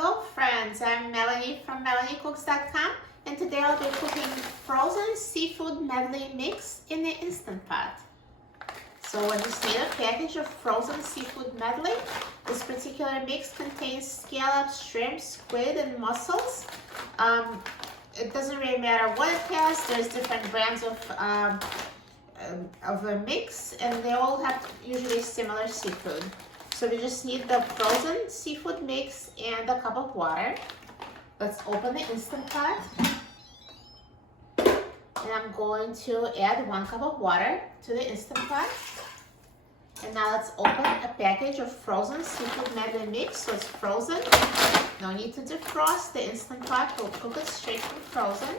Hello friends, I'm Melanie from MelanieCooks.com, and today I'll be cooking frozen seafood medley mix in the Instant Pot. So I just need a package of frozen seafood medley. This particular mix contains scallops, shrimp, squid, and mussels. It doesn't really matter what it has. There's different brands of a mix, and they all have usually similar seafood. So we just need the frozen seafood mix and a cup of water. Let's open the Instant Pot. And I'm going to add 1 cup of water to the Instant Pot. And now let's open a package of frozen seafood medley mix. So it's frozen. No need to defrost. The Instant Pot will cook it straight from frozen.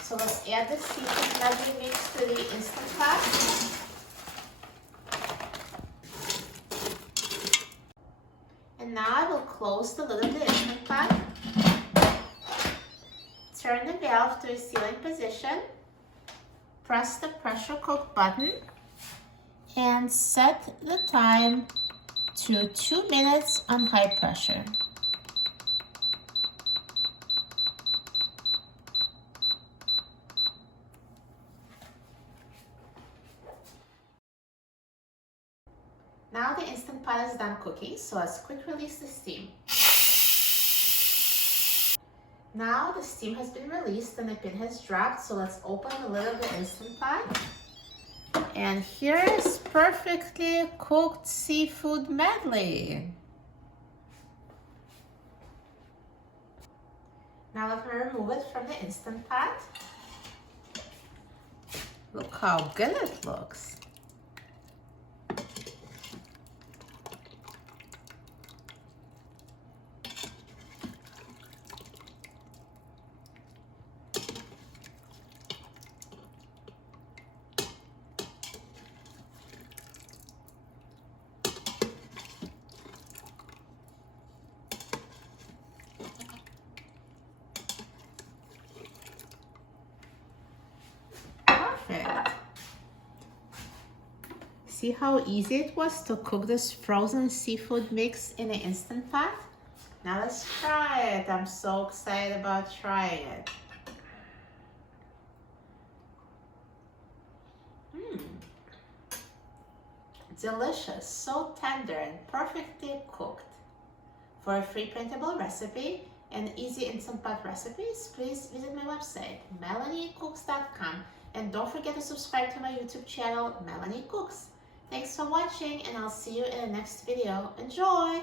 So let's add the seafood medley mix to the Instant Pot. And now I will close the lid of the Instant Pot. Turn the valve to a sealing position. Press the pressure cook button and set the time to 2 minutes on high pressure. Now the Instant Pot is done cooking, so let's quick release the steam. Now the steam has been released and the pin has dropped, so let's open the lid of the Instant Pot. And here is perfectly cooked seafood medley. Now let me remove it from the Instant Pot. Look how good it looks. Perfect. See how easy it was to cook this frozen seafood mix in an Instant Pot? Now let's try it. I'm so excited about trying it. Delicious, so tender and perfectly cooked. For a free printable recipe and easy Instant Pot recipes, please visit my website, MelanieCooks.com, and don't forget to subscribe to my YouTube channel, Melanie Cooks. Thanks for watching, and I'll see you in the next video. Enjoy!